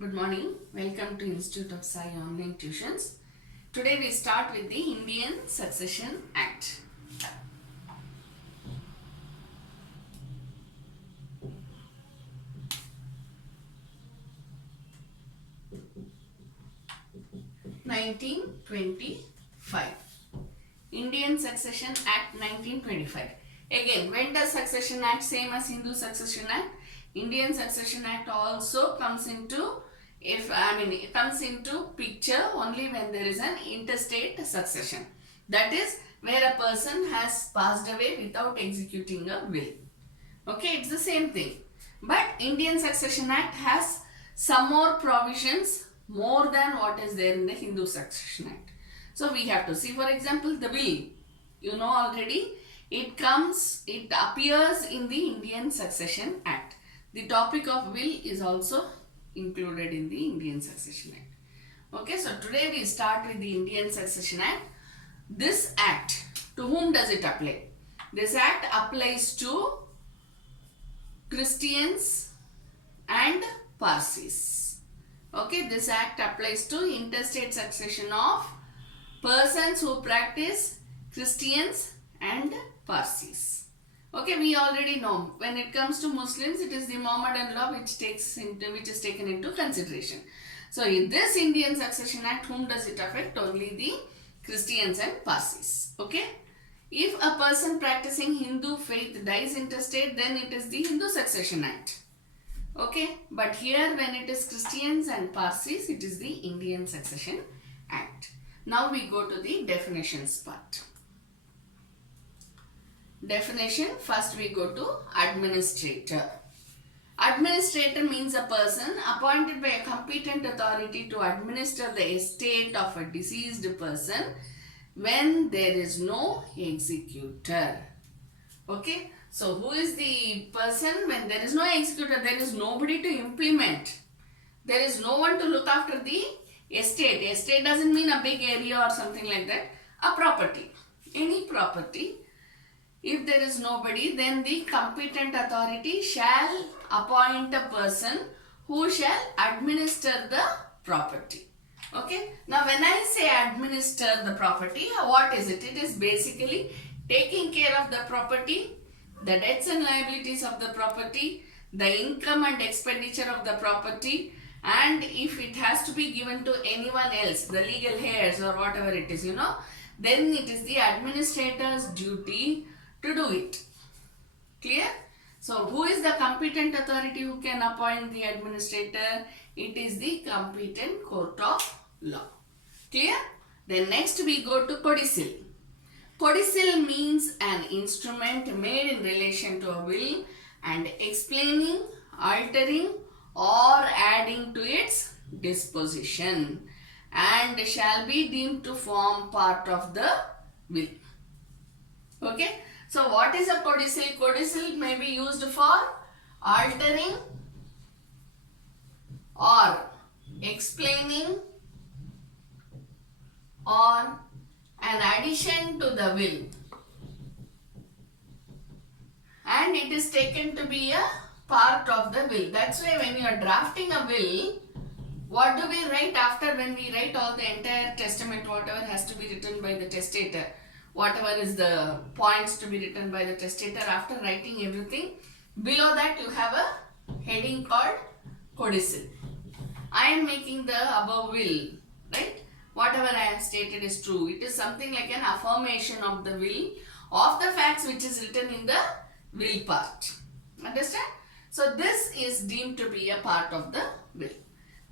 Good morning. Welcome to Institute of Sai online tuitions. Today we start with the Indian Succession Act. (1925). Indian Succession Act 1925. Again, when does Succession Act same as Hindu Succession Act? Indian Succession Act also comes into it comes into picture only when there is an interstate succession. That is where a person has passed away without executing a will. Okay, it's the same thing. But Indian Succession Act has some more provisions more than what is there in the Hindu Succession Act. So we have to see, for example, the will. You know already, it appears in the Indian Succession Act. The topic of will is also included in the Indian Succession Act. Okay, so today we start with the Indian Succession Act. This act, to whom does it apply? This act applies to Christians and Parsis. Okay, this act applies to interstate succession of persons who practice Christians and Parsis. Okay, we already know when it comes to Muslims, it is the Mohammedan law which is taken into consideration. So, in this Indian Succession Act, whom does it affect? Only the Christians and Parsis. Okay. If a person practicing Hindu faith dies intestate, then it is the Hindu Succession Act. Okay. But here when it is Christians and Parsis, it is the Indian Succession Act. Now we go to the definitions part. Definition, first we go to administrator. Administrator means a person appointed by a competent authority to administer the estate of a deceased person when there is no executor. Okay, so who is the person when there is no executor? There is nobody to implement. There is no one to look after the estate. Estate doesn't mean a big area or something like that. A property, any property. If there is nobody, then the competent authority shall appoint a person who shall administer the property. Okay. Now, when I say administer the property, what is it? It is basically taking care of the property, the debts and liabilities of the property, the income and expenditure of the property, and if it has to be given to anyone else, the legal heirs or whatever it is, then it is the administrator's duty to do it. Clear? So, who is the competent authority who can appoint the administrator? It is the competent court of law. Clear? Then next we go to codicil. Codicil means an instrument made in relation to a will and explaining, altering or adding to its disposition and shall be deemed to form part of the will. Okay. So, what is a codicil? Codicil may be used for altering or explaining or an addition to the will, and it is taken to be a part of the will. That's why when you are drafting a will, what do we write after when we write all the entire testament, whatever has to be written by the testator? Whatever is the points to be written by the testator, after writing everything, below that you have a heading called codicil. I am making the above will, right? Whatever I have stated is true. It is something like an affirmation of the will of the facts which is written in the will part. Understand? So this is deemed to be a part of the will.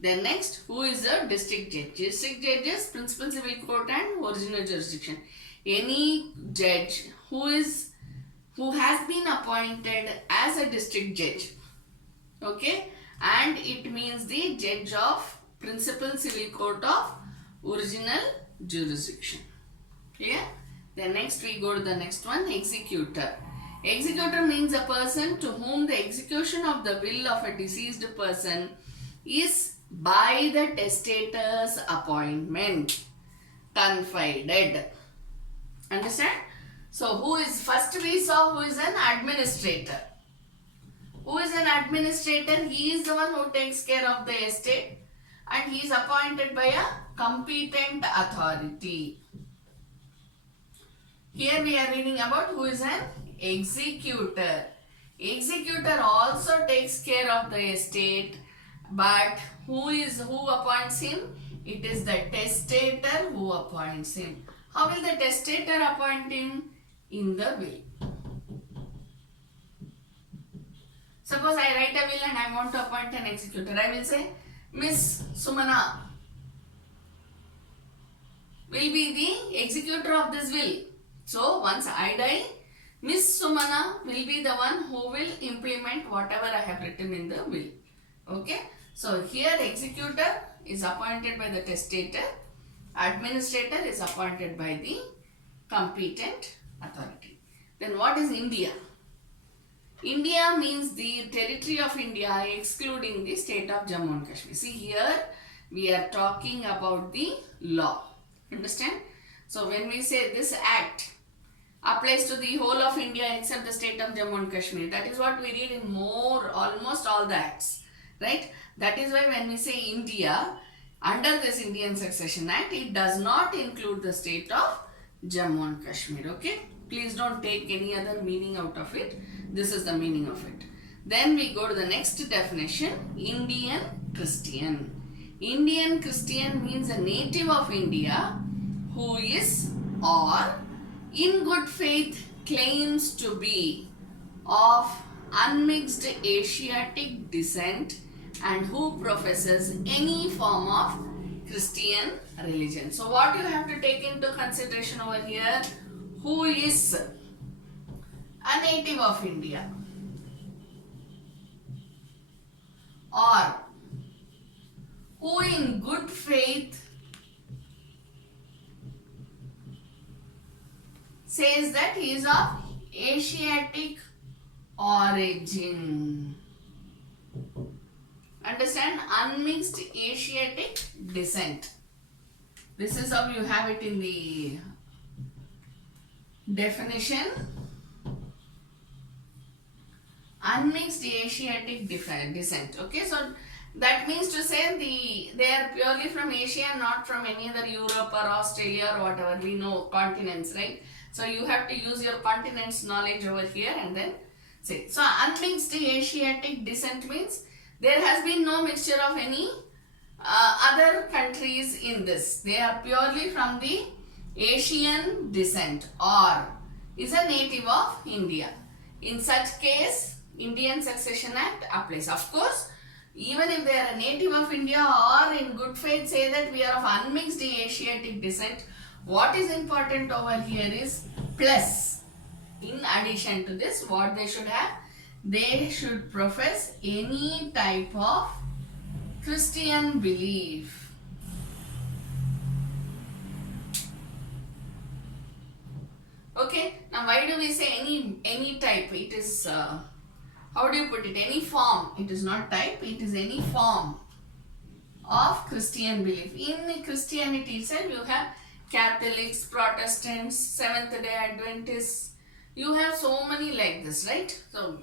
Then next, who is a district judge? District judges, principal civil court and original jurisdiction. Any judge who has been appointed as a district judge, okay, and it means the judge of principal civil court of original jurisdiction. Clear? Then next we go to the next one, executor. Executor means a person to whom the execution of the will of a deceased person is by the testator's appointment confided. Understand? So, first we saw who is an administrator. Who is an administrator? He is the one who takes care of the estate and he is appointed by a competent authority. Here we are reading about who is an executor. Executor also takes care of the estate, but who appoints him? It is the testator who appoints him. How will the testator appoint him? In the will. Suppose I write a will and I want to appoint an executor. I will say, Miss Sumana will be the executor of this will. So, once I die, Miss Sumana will be the one who will implement whatever I have written in the will. Okay. So, here executor is appointed by the testator. Administrator is appointed by the competent authority. Then what is India? India means the territory of India excluding the state of Jammu and Kashmir. See, here we are talking about the law. Understand? So, when we say this act applies to the whole of India except the state of Jammu and Kashmir, that is what we read in almost all the acts. Right? That is why when we say India, under this Indian Succession Act, it does not include the state of Jammu and Kashmir. Okay? Please don't take any other meaning out of it. This is the meaning of it. Then we go to the next definition, Indian Christian. Indian Christian means a native of India who is or in good faith claims to be of unmixed Asiatic descent and who professes any form of Christian religion. So what you have to take into consideration over here, who is a native of India or who in good faith says that he is of Asiatic origin. Understand? Unmixed Asiatic descent. This is how you have it in the definition. Unmixed Asiatic descent. Okay, so that means to say they are purely from Asia, not from any other Europe or Australia or whatever. We know continents, right? So you have to use your continents knowledge over here and then say. So unmixed Asiatic descent means there has been no mixture of any other countries in this. They are purely from the Asian descent or is a native of India. In such case, Indian Succession Act applies. Of course, even if they are a native of India or in good faith say that we are of unmixed Asiatic descent, what is important over here is plus. In addition to this, what they should have? They should profess any type of Christian belief. Okay, now why do we say any type? It is, how do you put it? Any form. It is not type, it is any form of Christian belief. In Christianity itself, you have Catholics, Protestants, Seventh-day Adventists. You have so many like this, right? So,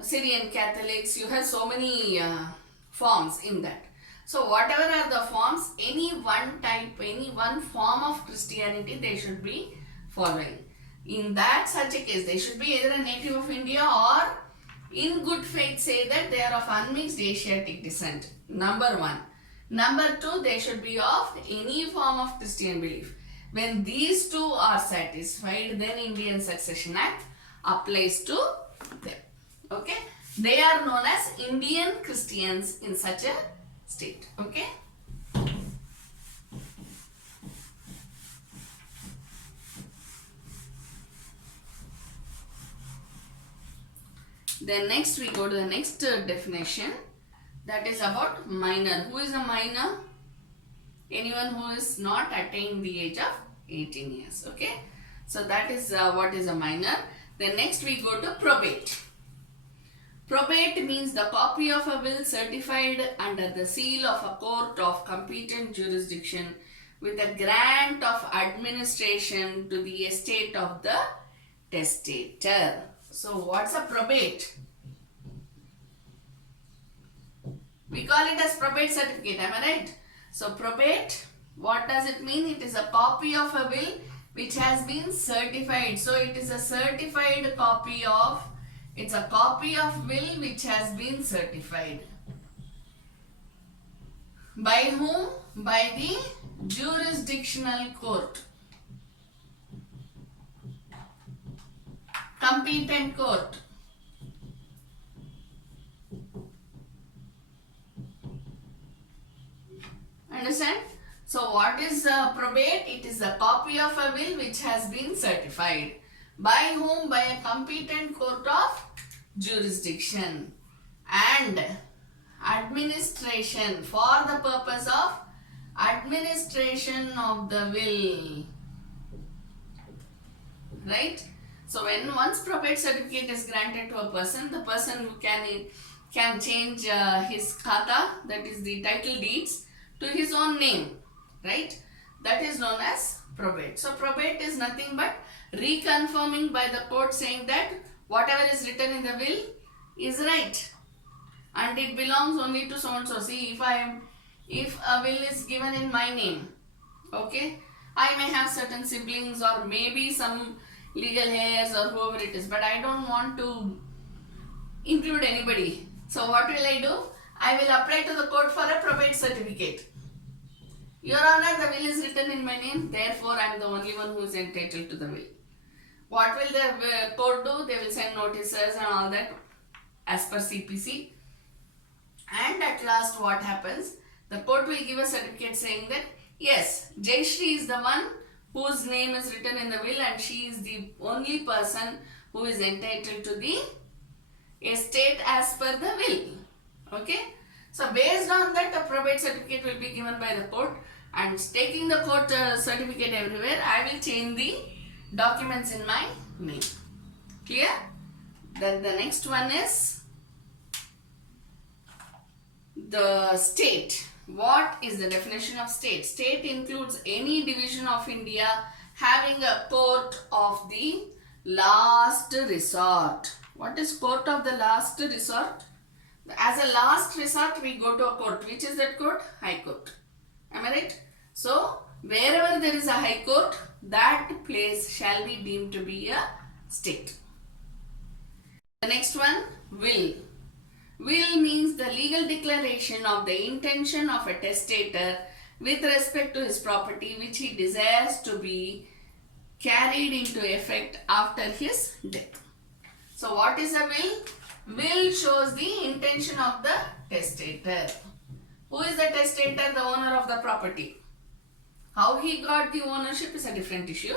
Syrian Catholics, you have so many forms in that. So, whatever are the forms, any one type, any one form of Christianity, they should be following. In that such a case, they should be either a native of India or in good faith say that they are of unmixed Asiatic descent. Number one. Number two, they should be of any form of Christian belief. When these two are satisfied, then Indian Succession Act applies to them. Okay? They are known as Indian Christians in such a state. Okay? Then next we go to the next definition, that is about minor. Who is a minor? Anyone who is not attained the age of 18 years. Okay. So that is what is a minor. Then next we go to probate. Probate means the copy of a will certified under the seal of a court of competent jurisdiction with a grant of administration to the estate of the testator. So what's a probate? We call it as probate certificate, am I right? So probate, what does it mean? It is a copy of a will which has been certified. So it is a certified copy of, it's a copy of will which has been certified. By whom? By the jurisdictional court. Competent court. Understand? So what is probate? It is a copy of a will which has been certified. By whom? By a competent court of jurisdiction. And administration, for the purpose of administration of the will. Right? So when once probate certificate is granted to a person, the person can change his khata, that is the title deeds, to his own name. Right? That is known as probate. So probate is nothing but reconfirming by the court saying that whatever is written in the will is right and it belongs only to so and so. See, if a will is given in my name, okay, I may have certain siblings or maybe some legal heirs or whoever it is, but I don't want to include anybody. So what will I do? I will apply to the court for a probate certificate. Your Honor, the will is written in my name, therefore I am the only one who is entitled to the will. What will the court do? They will send notices and all that as per CPC. And at last what happens? The court will give a certificate saying that yes, Jayashree is the one whose name is written in the will and she is the only person who is entitled to the estate as per the will. Okay? So based on that, a probate certificate will be given by the court, and taking the court certificate everywhere, I will change the documents in my name. Clear? Then the next one is the state. What is the definition of state? State includes any division of India having a court of the last resort. What is court of the last resort? As a last resort, we go to a court. Which is that court? High Court. Am I right? So, wherever there is a High Court, that place shall be deemed to be a state. The next one, will. Will means the legal declaration of the intention of a testator with respect to his property which he desires to be carried into effect after his death. So what is a will? Will shows the intention of the testator. Who is the testator? The owner of the property. How he got the ownership is a different issue.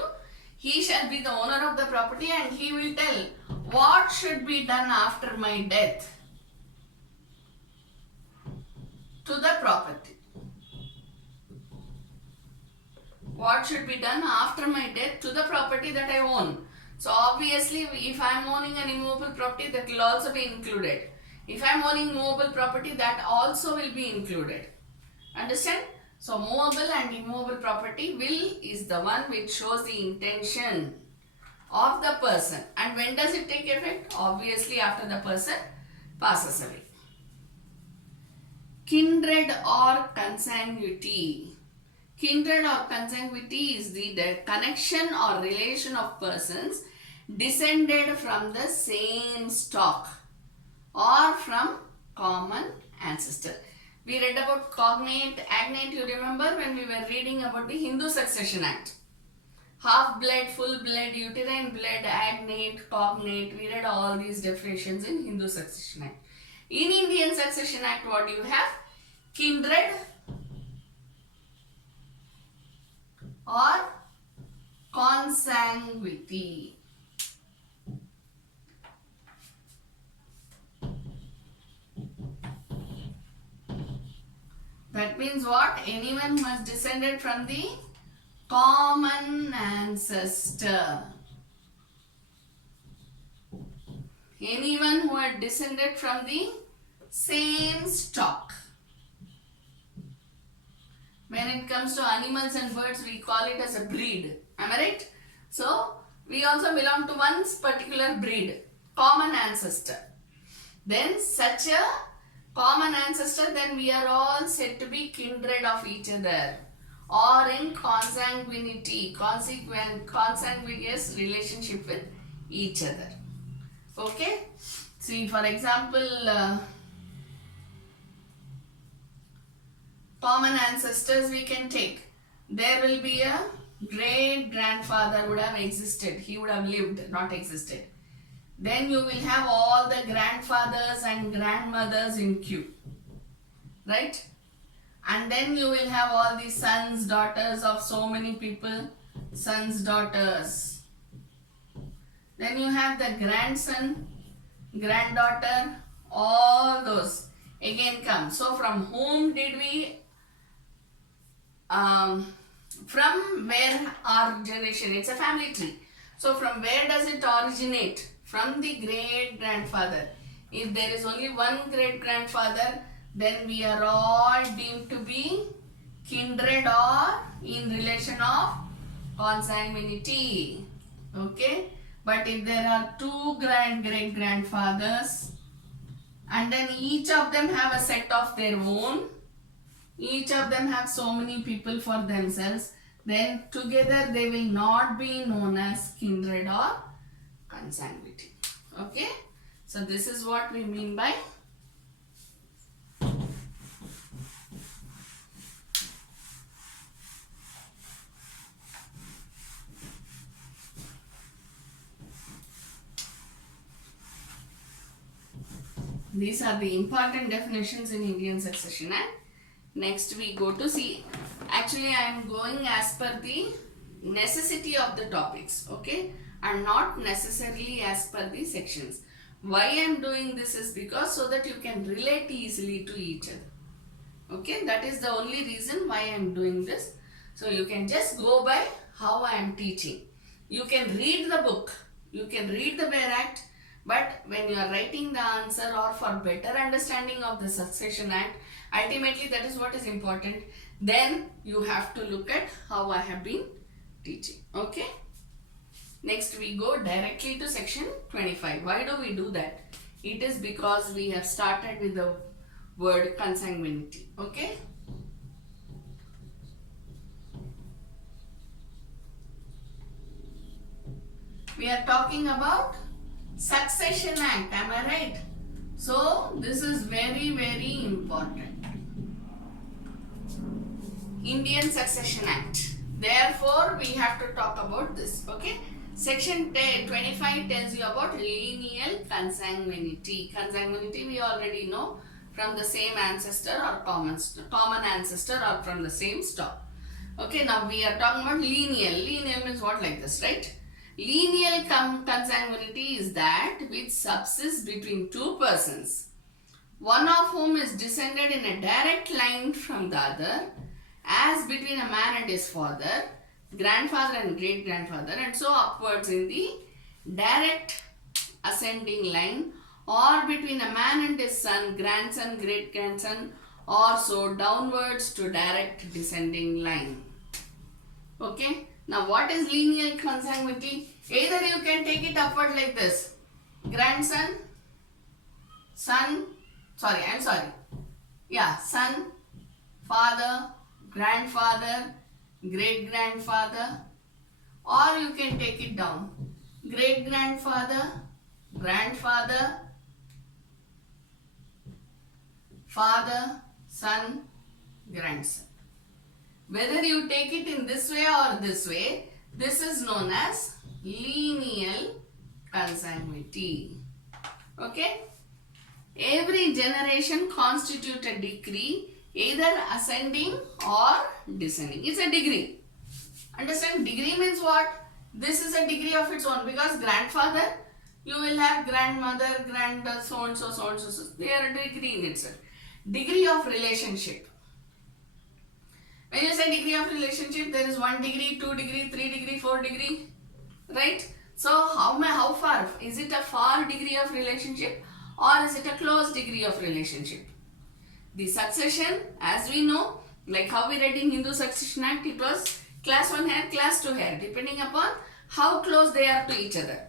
He shall be the owner of the property and he will tell what should be done after my death to the property. What should be done after my death to the property that I own. So obviously, if I am owning an immovable property, that will also be included. If I am owning movable property, that also will be included. Understand? So movable and immovable property, will is the one which shows the intention of the person. And when does it take effect? Obviously after the person passes away. Kindred or consanguinity. Kindred or consanguinity is the connection or relation of persons descended from the same stock or from common ancestor. We read about cognate, agnate, you remember when we were reading about the Hindu Succession Act. Half blood, full blood, uterine blood, agnate, cognate, we read all these definitions in Hindu Succession Act. In Indian Succession Act, what do you have? Kindred or consanguinity. That means what? Anyone who has descended from the common ancestor. Anyone who had descended from the same stock. When it comes to animals and birds, we call it as a breed. Am I right? So, we also belong to one particular breed, common ancestor. Then, such a common ancestor, then we are all said to be kindred of each other or in consanguinity, consanguineous relationship with each other. Okay. See, for example, common ancestors we can take. There will be a great grandfather would have existed. He would have lived, not existed. Then you will have all the grandfathers and grandmothers in queue. Right? And then you will have all the sons, daughters of so many people. Sons, daughters. Then you have the grandson, granddaughter, all those again come. So from whom did we from where our generation, it's a family tree. So from where does it originate? From the great grandfather. If there is only one great grandfather, then we are all deemed to be kindred or in relation of consanguinity. Okay. But if there are two great grandfathers and then each of them have a set of their own, each of them have so many people for themselves, then together they will not be known as kindred or consanguinity. Okay. So this is what we mean by these are the important definitions in Indian Succession Act. Next we go to see, actually I am going as per the necessity of the topics, okay, and not necessarily as per the sections. Why I am doing this is because so that you can relate easily to each other. Okay, that is the only reason why I am doing this. So you can just go by how I am teaching. You can read the book, you can read the bare act, but when you are writing the answer or for better understanding of the Succession Act, ultimately that is what is important. Then you have to look at how I have been teaching. Okay. Next we go directly to section 25. Why do we do that? It is because we have started with the word consanguinity. Okay. We are talking about Succession Act. Am I right? So this is very, very important. Indian Succession Act. Therefore, we have to talk about this. Okay. Section 25 tells you about lineal consanguinity. Consanguinity we already know, from the same ancestor or common ancestor or from the same stock. Okay. Now we are talking about lineal. Lineal means what, like this, right? Lineal consanguinity is that which subsists between two persons, one of whom is descended in a direct line from the other, as between a man and his father, grandfather and great grandfather, and so upwards in the direct ascending line, or between a man and his son, grandson, great grandson, or so downwards to direct descending line. Okay. Now what is lineal consanguinity? Either you can take it upward like this, grandson, son, son, father, grandfather, great grandfather, or you can take it down, great grandfather, grandfather, father, son, grandson. Whether you take it in this way or this way, this is known as lineal consanguinity. Okay. Every generation constitutes a degree, either ascending or descending. It's a degree. Understand? Degree means what? This is a degree of its own, because grandfather, you will have grandmother, so and so, so and so. They are a degree in itself. Degree of relationship. When you say degree of relationship, there is 1 degree, 2 degree, 3 degree, 4 degree, right? So how far? Is it a far degree of relationship or is it a close degree of relationship? The succession, as we know, like how we read in Hindu Succession Act, it was class 1 heir, class 2 heir, depending upon how close they are to each other.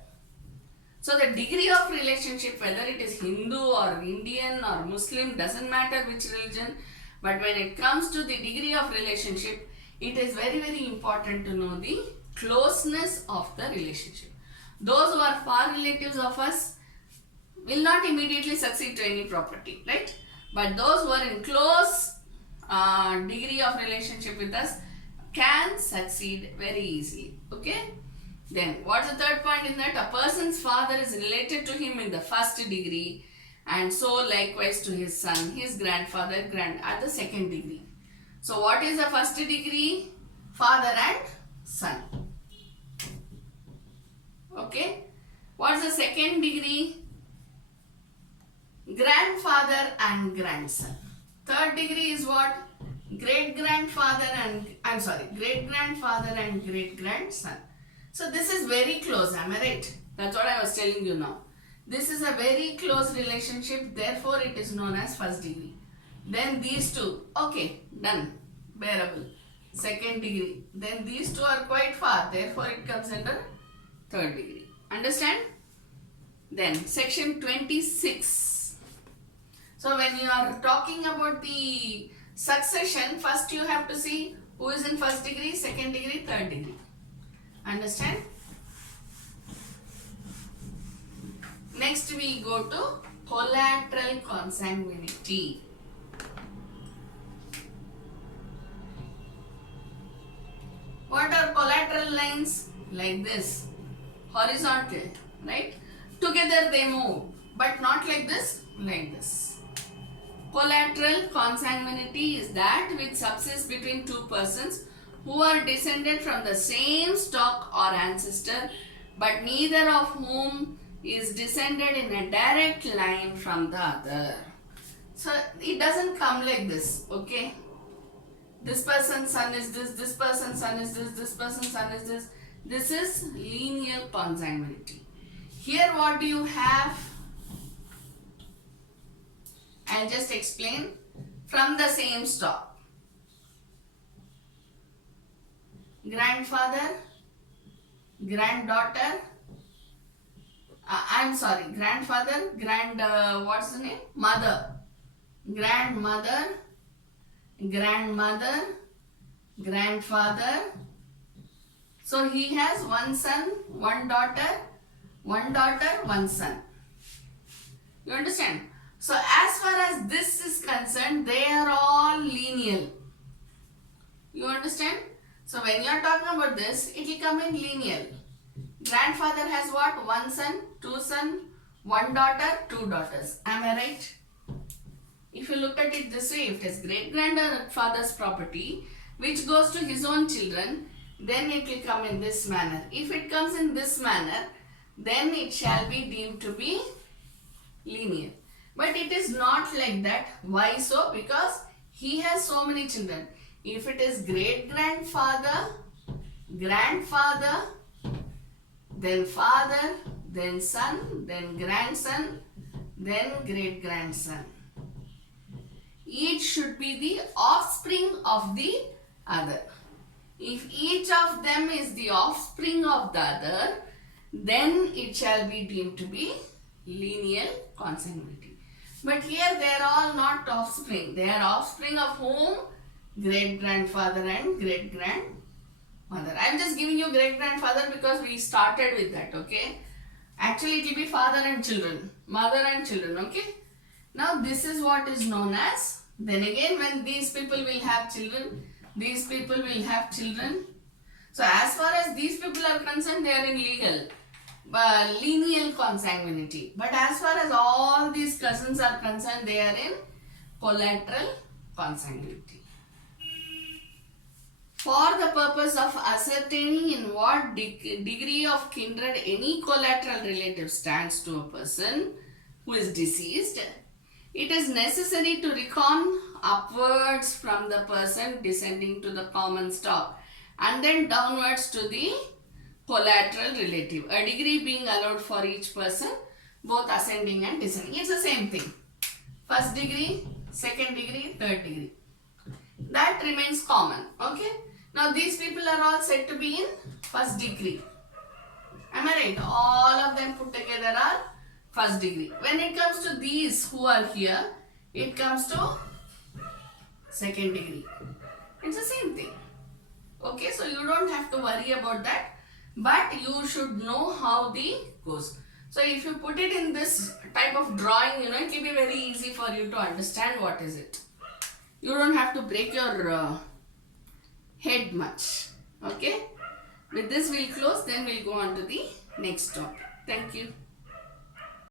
So the degree of relationship, whether it is Hindu or Indian or Muslim, doesn't matter which religion, but when it comes to the degree of relationship, it is very, very important to know the closeness of the relationship. Those who are far relatives of us will not immediately succeed to any property, right? But those who are in close degree of relationship with us can succeed very easily, okay? Then what's the third point in that? A person's father is related to him in the first degree, and so likewise to his son, his grandfather, at the second degree. So what is the first degree? Father and son. Okay. What's the second degree? Grandfather and grandson. Third degree is what? Great grandfather and great grandson. So this is very close, am I right? That's what I was telling you now. This is a very close relationship, therefore it is known as first degree. Then these two, okay, done, bearable. Second degree. Then these two are quite far, therefore it comes under third degree. Understand? Then section 26. So when you are talking about the succession, first you have to see who is in first degree, second degree, third degree. Understand? Next we go to collateral consanguinity. What are collateral lines? Like this. Horizontal, right? Together they move, but not like this, like this. Collateral consanguinity is that which subsists between two persons who are descended from the same stock or ancestor, but neither of whom is descended in a direct line from the other. So it doesn't come like this, okay? This person's son is this person's son is this person's son is this. This is lineal consanguinity. Here what do you have? I'll just explain. From the same stock. Grandfather, granddaughter, grandfather, what's the name? Mother, grandmother, grandmother, grandfather. So he has one son, one daughter, one son. You understand? So as far as this is concerned, they are all lineal. You understand? So when you are talking about this, it will come in lineal. Grandfather has what? One son, two sons, one daughter, two daughters. Am I right? If you look at it this way, if it is great grandfather's property, which goes to his own children, then it will come in this manner. If it comes in this manner, then it shall be deemed to be lineal. But it is not like that. Why so? Because he has so many children. If it is great grandfather, grandfather, then father, then son, then grandson, then great grandson. Each should be the offspring of the other. If each of them is the offspring of the other, then it shall be deemed to be lineal consanguinity. But here they are all not offspring. They are offspring of whom? Great grandfather and great grandmother. I am just giving you great grandfather because we started with that, okay? Actually it will be father and children, mother and children, okay? Now this is what is known as, then again when these people will have children, these people will have children. So as far as these people are concerned, they are in lineal consanguinity. But as far as all these cousins are concerned, they are in collateral consanguinity. For the purpose of ascertaining in what degree of kindred any collateral relative stands to a person who is deceased, it is necessary to reckon upwards from the person descending to the common stock and then downwards to the collateral relative, a degree being allowed for each person, both ascending and descending. It's the same thing. First degree, second degree, third degree. That remains common. Okay. Now these people are all said to be in first degree. Am I right? All of them put together are first degree. When it comes to these who are here, it comes to second degree. It's the same thing. Okay, so you don't have to worry about that, but you should know how the goes. So if you put it in this type of drawing, it will be very easy for you to understand what is it. You don't have to break your head much. Okay, with this we'll close, then we'll go on to the next topic. Thank you.